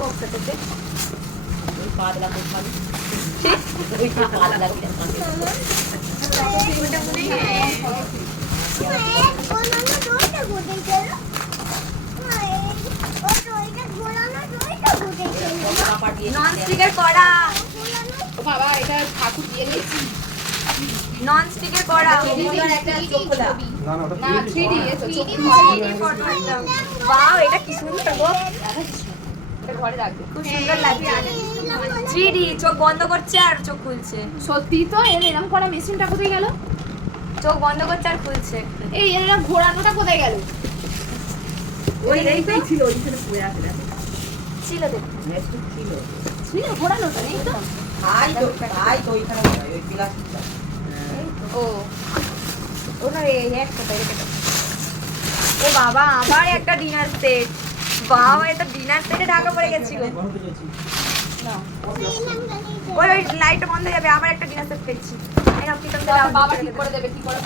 বক্সটাতে পাতলা করে খাবি ওই পাতলা করে ওটা মনে নন স্টিকের কড়া বাবা এটা ঠাকুর দিয়ে গেছি নন স্টিকের কড়া একটা চোখলা না 3D এসো 3D ফটো একটা ওয়াও এটা কি সুন্দর গো এটা ঘরে রাখবে খুব সুন্দর লাগছে 3D চোখ বন্ধ করছে আর চোখ খুলছে সত্যি তো এরকম করা মেশিনটা কোথায় গেল চোখ বন্ধ করছে আর খুলছে এই এরা ঘোরানোটা কোথায় গেল ওই এইটাই ছিল ওইখানে পড়ে আছে দেখো ছিল দেখ নেক্সট ছিল ছিল ঘোরানোটা নেই তো আই তো ওইখানে ওই প্লাস্টিকটা ও ওনার এই একটা রেখে দাও ও বাবা আবার একটা ডিনার সেট বাবা এটা ডিনার সেটে ঢাকা পড়ে গেছিল না ওই লাইট বন্ধ হয়ে যাবে আবার একটা ডিনার সেট পেয়েছি এই নাও প্রীতম বাবা ঠিক করে দেবে কি করে